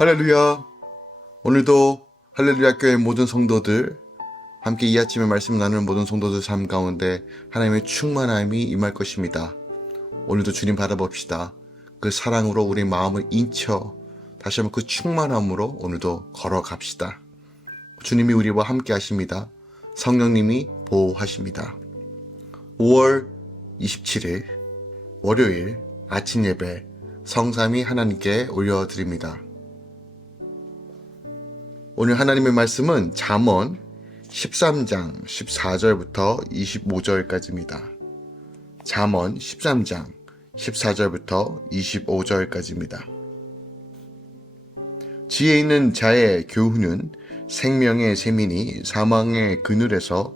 할렐루야. 오늘도 할렐루야 교회 모든 성도들, 함께 이 아침에 말씀 나누는 모든 성도들 삶 가운데 하나님의 충만함이 임할 것입니다. 오늘도 주님 바라봅시다. 그 사랑으로 우리 마음을 인쳐 다시 한번 그 충만함으로 오늘도 걸어갑시다. 주님이 우리와 함께 하십니다. 성령님이 보호하십니다. 5월 27일 월요일 아침 예배 성삼위 하나님께 올려드립니다. 오늘 하나님의 말씀은 잠언 13장 14절부터 25절까지입니다. 잠언 13장 14절부터 25절까지입니다. 지혜 있는 자의 교훈은 생명의 셈이니 사망의 그늘에서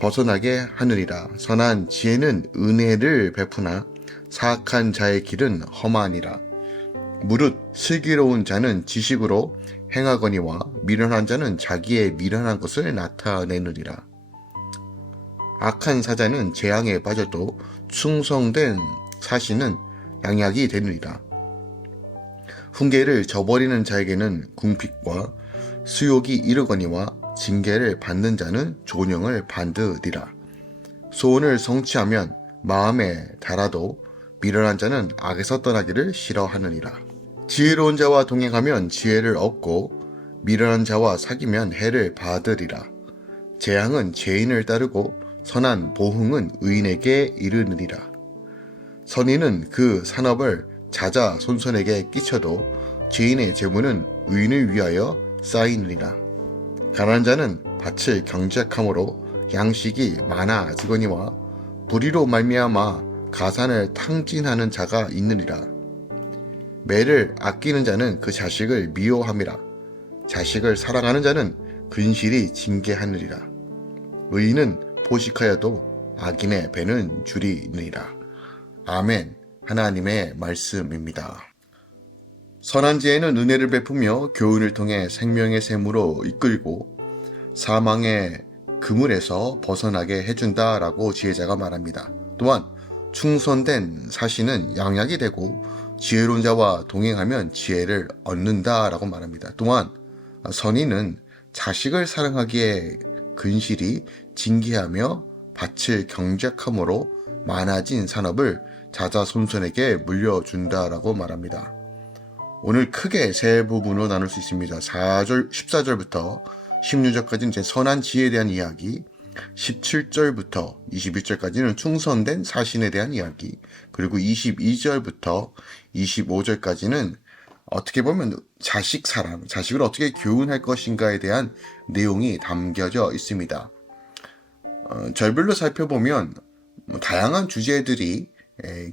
벗어나게 하느니라. 선한 지혜는 은혜를 베푸나 사악한 자의 길은 험하니라. 무릇 슬기로운 자는 지식으로 행하거니와 미련한 자는 자기의 미련한 것을 나타내느니라. 악한 사자는 재앙에 빠져도 충성된 사신은 양약이 되느니라. 훈계를 저버리는 자에게는 궁핍과 수욕이 이르거니와 징계를 받는 자는 존영을 받으리라. 소원을 성취하면 마음에 달아도 미련한 자는 악에서 떠나기를 싫어하느니라. 지혜로운 자와 동행하면 지혜를 얻고 미련한 자와 사귀면 해를 받으리라. 재앙은 죄인을 따르고 선한 보응은 의인에게 이르느니라. 선인은 그 산업을 자자손손에게 끼쳐도 죄인의 재물은 의인을 위하여 쌓이느니라. 가난한 자는 밭을 경작함으로 양식이 많아지거니와 불의로 말미암아 가산을 탕진하는 자가 있느니라. 매를 아끼는 자는 그 자식을 미워함이라. 자식을 사랑하는 자는 근실이 징계하느니라. 의인은 포식하여도 악인의 배는 줄이 있느니라. 아멘. 하나님의 말씀입니다. 선한 지혜는 은혜를 베푸며 교훈을 통해 생명의 샘으로 이끌고 사망의 그물에서 벗어나게 해준다라고 지혜자가 말합니다. 또한 충성된 사신은 양약이 되고 지혜로운 자와 동행하면 지혜를 얻는다라고 말합니다. 또한 선인은 자식을 사랑하기에 근실이 징계하며 밭을 경작함으로 많아진 산업을 자자손손에게 물려준다라고 말합니다. 오늘 크게 세 부분으로 나눌 수 있습니다. 14절부터 16절까지는 이제 선한 지혜에 대한 이야기, 17절부터 21절까지는 충성된 사신에 대한 이야기, 그리고 22절부터 25절까지는 어떻게 보면 자식 사랑, 자식을 어떻게 교훈할 것인가에 대한 내용이 담겨져 있습니다. 절별로 살펴보면 다양한 주제들이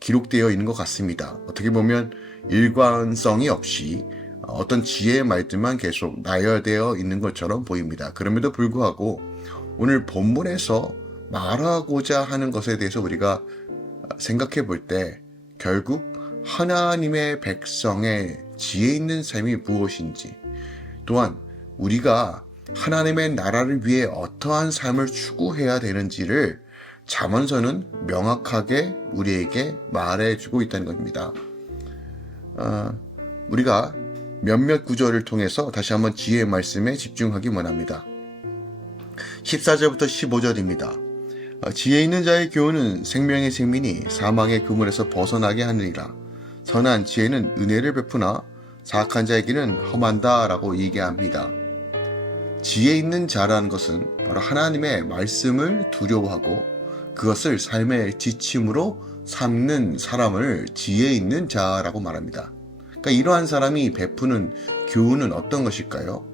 기록되어 있는 것 같습니다. 어떻게 보면 일관성이 없이 어떤 지혜의 말들만 계속 나열되어 있는 것처럼 보입니다. 그럼에도 불구하고 오늘 본문에서 말하고자 하는 것에 대해서 우리가 생각해 볼 때 결국 하나님의 백성의 지혜 있는 삶이 무엇인지, 또한 우리가 하나님의 나라를 위해 어떠한 삶을 추구해야 되는지를 잠언서는 명확하게 우리에게 말해주고 있다는 겁니다. 우리가 몇몇 구절을 통해서 다시 한번 지혜의 말씀에 집중하기 원합니다. 14절부터 15절입니다. 지혜 있는 자의 교훈은 생명의 셈이니 사망의 그물에서 벗어나게 하느니라. 선한 지혜는 은혜를 베푸나 사악한 자의 길은 험한다 라고 얘기합니다. 지혜 있는 자라는 것은 바로 하나님의 말씀을 두려워하고 그것을 삶의 지침으로 삼는 사람을 지혜 있는 자라고 말합니다. 그러니까 이러한 사람이 베푸는 교훈은 어떤 것일까요?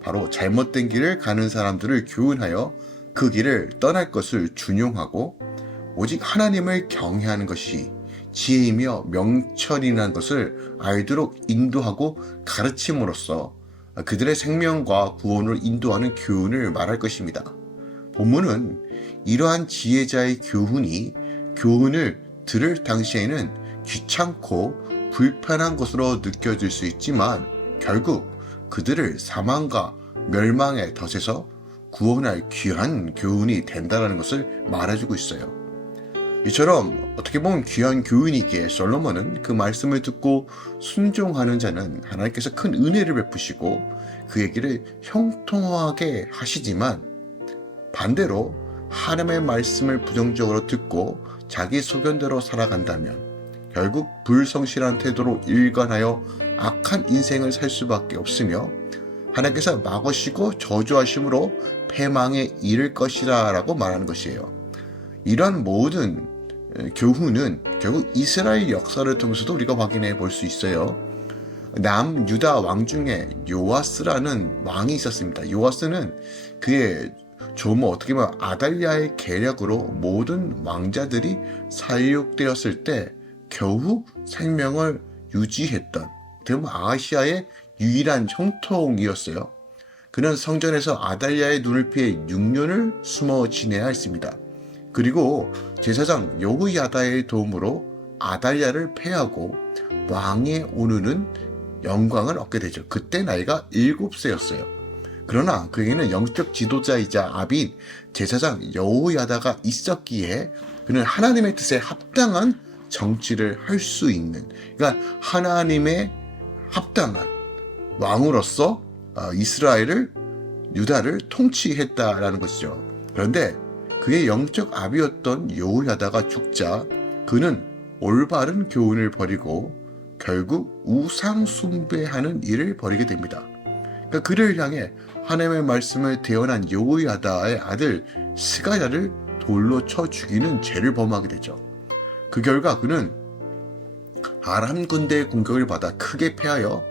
바로 잘못된 길을 가는 사람들을 교훈하여 그 길을 떠날 것을 준용하고 오직 하나님을 경외하는 것이 지혜이며 명철이라는 것을 알도록 인도하고 가르침으로써 그들의 생명과 구원을 인도하는 교훈을 말할 것입니다. 본문은 이러한 지혜자의 교훈을 들을 당시에는 귀찮고 불편한 것으로 느껴질 수 있지만 결국 그들을 사망과 멸망의 덫에서 구원할 귀한 교훈이 된다는 것을 말해주고 있어요. 이처럼 어떻게 보면 귀한 교훈이기에 솔로몬은 그 말씀을 듣고 순종하는 자는 하나님께서 큰 은혜를 베푸시고 그에게를 형통하게 하시지만, 반대로 하나님의 말씀을 부정적으로 듣고 자기 소견대로 살아간다면 결국 불성실한 태도로 일관하여 악한 인생을 살 수밖에 없으며 하나님께서 막으시고 저주하심으로 패망에 이를 것이라 라고 말하는 것이에요. 이러한 모든 교훈은 결국 이스라엘 역사를 통해서도 우리가 확인해 볼 수 있어요. 남유다 왕 중에 요아스라는 왕이 있었습니다. 요아스는 그의 조모, 어떻게 보면 아달랴의 계략으로 모든 왕자들이 살육되었을 때 겨우 생명을 유지했던, 그러면 아시아의 유일한 형통이었어요. 그는 성전에서 아달랴의 눈을 피해 6년을 숨어 지내야 했습니다. 그리고 제사장 여호야다의 도움으로 아달랴를 패하고 왕에 오르는 영광을 얻게 되죠. 그때 나이가 7세였어요. 그러나 그에게는 영적 지도자이자 아비인 제사장 여호야다가 있었기에 그는 하나님의 뜻에 합당한 정치를 할 수 있는, 그러니까 하나님의 합당한 왕으로서 이스라엘을, 유다를 통치했다라는 것이죠. 그런데 그의 영적 아비였던 여호야다가 죽자 그는 올바른 교훈을 버리고 결국 우상 숭배하는 일을 벌이게 됩니다. 그러니까 그를 향해 하나님의 말씀을 대언한 여호야다의 아들 스가랴를 돌로 쳐 죽이는 죄를 범하게 되죠. 그 결과 그는 아람 군대의 공격을 받아 크게 패하여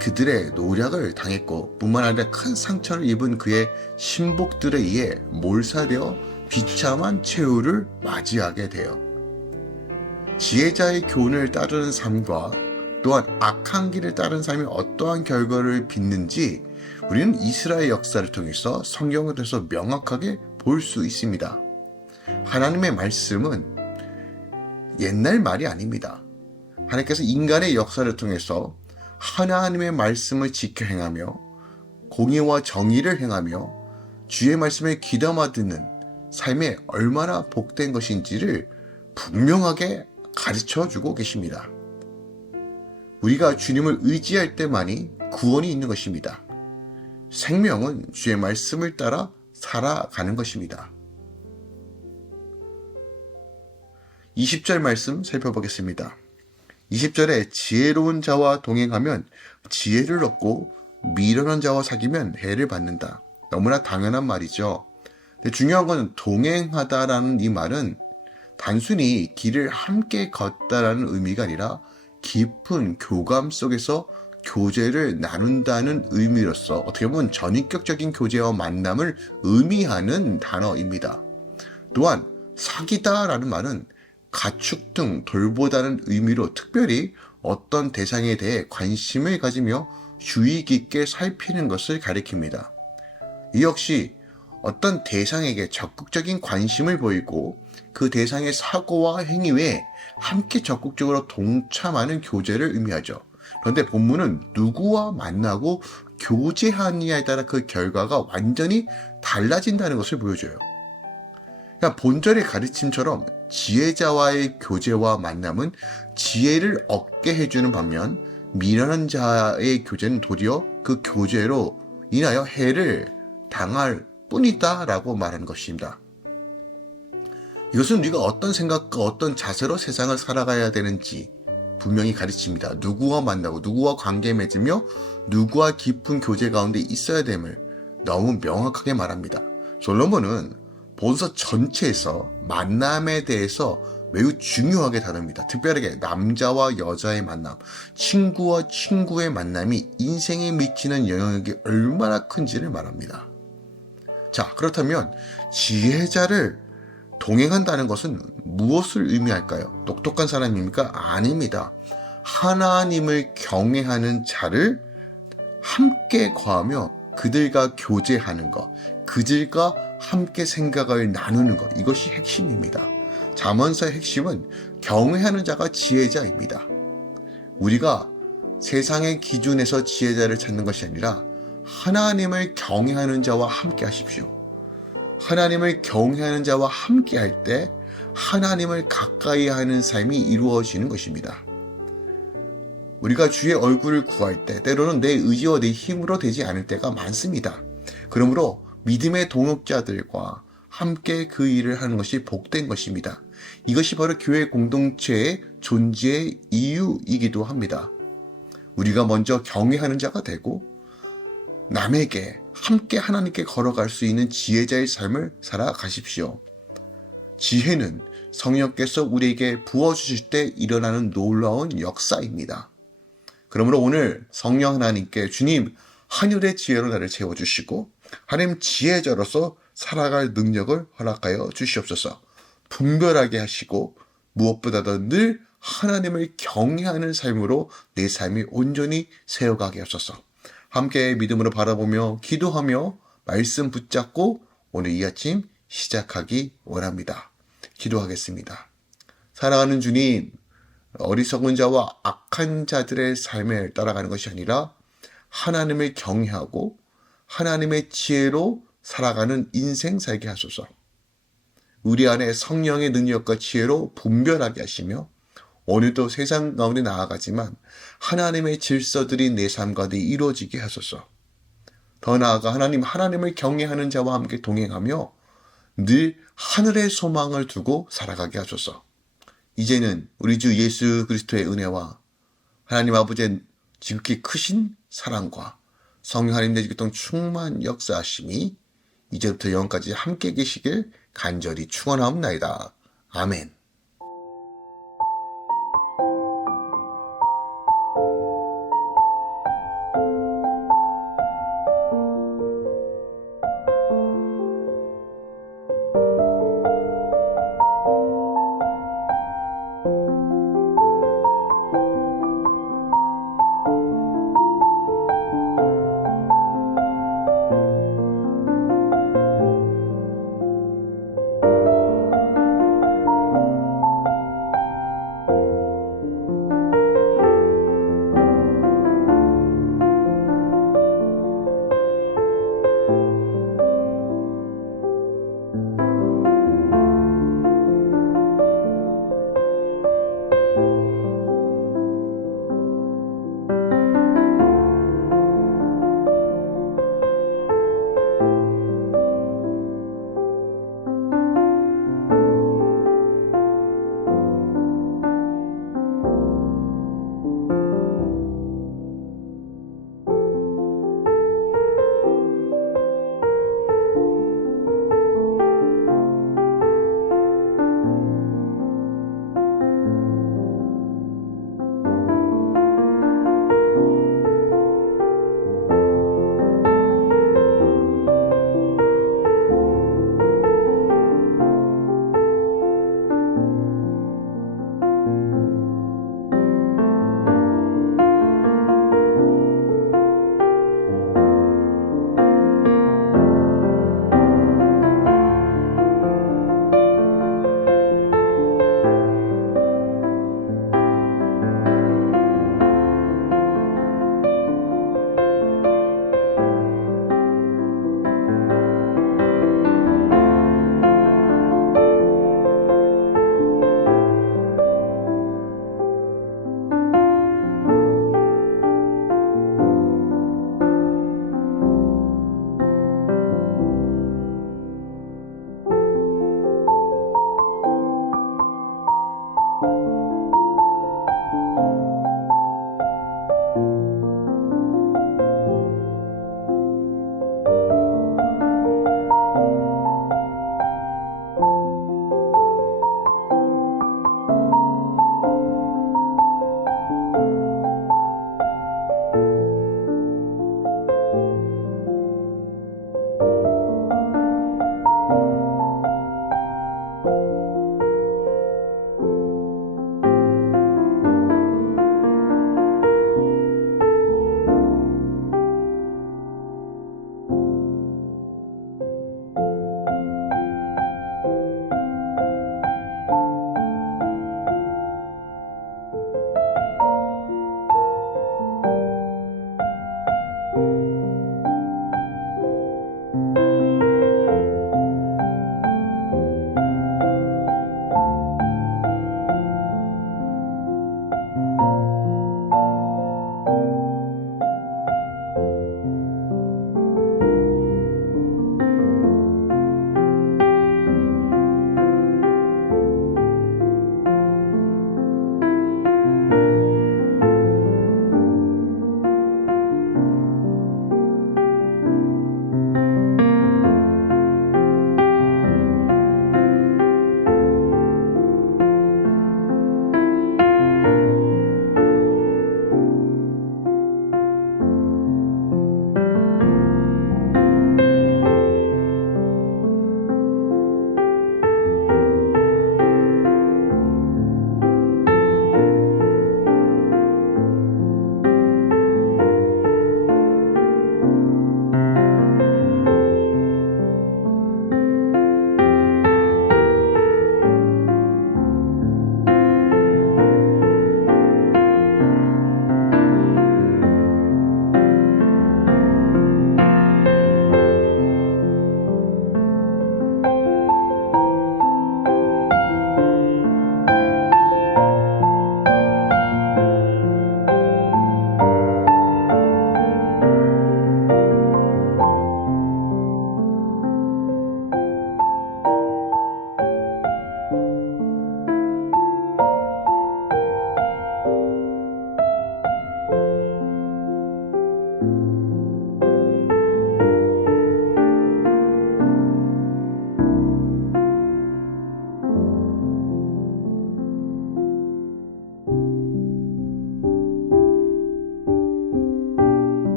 그들의 노략을 당했고, 뿐만 아니라 큰 상처를 입은 그의 신복들에 의해 몰살되어 비참한 최후를 맞이하게 돼요. 지혜자의 교훈을 따르는 삶과 또한 악한 길을 따르는 삶이 어떠한 결과를 빚는지 우리는 이스라엘 역사를 통해서 성경을 통해서 명확하게 볼 수 있습니다. 하나님의 말씀은 옛날 말이 아닙니다. 하나님께서 인간의 역사를 통해서 하나님의 말씀을 지켜 행하며 공의와 정의를 행하며 주의 말씀에 귀담아 듣는 삶에 얼마나 복된 것인지를 분명하게 가르쳐 주고 계십니다. 우리가 주님을 의지할 때만이 구원이 있는 것입니다. 생명은 주의 말씀을 따라 살아가는 것입니다. 20절 말씀 살펴보겠습니다. 20절에 지혜로운 자와 동행하면 지혜를 얻고 미련한 자와 사귀면 해를 받는다. 너무나 당연한 말이죠. 근데 중요한 건 동행하다라는 이 말은 단순히 길을 함께 걷다라는 의미가 아니라 깊은 교감 속에서 교제를 나눈다는 의미로서 어떻게 보면 전인격적인 교제와 만남을 의미하는 단어입니다. 또한 사귀다라는 말은 가축 등 돌보다는 의미로 특별히 어떤 대상에 대해 관심을 가지며 주의 깊게 살피는 것을 가리킵니다. 이 역시 어떤 대상에게 적극적인 관심을 보이고 그 대상의 사고와 행위 외에 함께 적극적으로 동참하는 교제를 의미하죠. 그런데 본문은 누구와 만나고 교제하느냐에 따라 그 결과가 완전히 달라진다는 것을 보여줘요. 그러니까 본절의 가르침처럼 지혜자와의 교제와 만남은 지혜를 얻게 해주는 반면 미련한 자의 교제는 도리어 그 교제로 인하여 해를 당할 뿐이다 라고 말하는 것입니다. 이것은 우리가 어떤 생각과 어떤 자세로 세상을 살아가야 되는지 분명히 가르칩니다. 누구와 만나고 누구와 관계 맺으며 누구와 깊은 교제 가운데 있어야 됨을 너무 명확하게 말합니다. 솔로몬은 본서 전체에서 만남에 대해서 매우 중요하게 다룹니다. 특별하게 남자와 여자의 만남, 친구와 친구의 만남이 인생에 미치는 영향력이 얼마나 큰지를 말합니다. 자, 그렇다면 지혜자를 동행한다는 것은 무엇을 의미할까요? 똑똑한 사람입니까? 아닙니다. 하나님을 경외하는 자를 함께 거하며 그들과 교제하는 것, 그들과 함께 생각을 나누는 것, 이것이 핵심입니다. 잠언서의 핵심은 경외하는 자가 지혜자입니다. 우리가 세상의 기준에서 지혜자를 찾는 것이 아니라 하나님을 경외하는 자와 함께 하십시오. 하나님을 경외하는 자와 함께 할 때 하나님을 가까이 하는 삶이 이루어지는 것입니다. 우리가 주의 얼굴을 구할 때 때로는 내 의지와 내 힘으로 되지 않을 때가 많습니다. 그러므로 믿음의 동역자들과 함께 그 일을 하는 것이 복된 것입니다. 이것이 바로 교회 공동체의 존재의 이유이기도 합니다. 우리가 먼저 경외하는 자가 되고 남에게 함께 하나님께 걸어갈 수 있는 지혜자의 삶을 살아가십시오. 지혜는 성령께서 우리에게 부어주실 때 일어나는 놀라운 역사입니다. 그러므로 오늘 성령 하나님께 주님 하늘의 지혜로 나를 채워주시고 하나님 지혜자로서 살아갈 능력을 허락하여 주시옵소서. 분별하게 하시고 무엇보다도 늘 하나님을 경외하는 삶으로 내 삶이 온전히 세워가게 하소서. 함께 믿음으로 바라보며 기도하며 말씀 붙잡고 오늘 이 아침 시작하기 원합니다. 기도하겠습니다. 사랑하는 주님, 어리석은 자와 악한 자들의 삶을 따라가는 것이 아니라 하나님을 경외하고 하나님의 지혜로 살아가는 인생 살게 하소서. 우리 안에 성령의 능력과 지혜로 분별하게 하시며 오늘도 세상 가운데 나아가지만 하나님의 질서들이 내 삶 가운데 이루어지게 하소서. 더 나아가 하나님을 경외하는 자와 함께 동행하며 늘 하늘의 소망을 두고 살아가게 하소서. 이제는 우리 주 예수 그리스도의 은혜와 하나님 아버지의 지극히 크신 사랑과 성령 하나님의 지극히 충만 역사하심이 이제부터 영원까지 함께 계시길 간절히 축원하옵나이다. 아멘.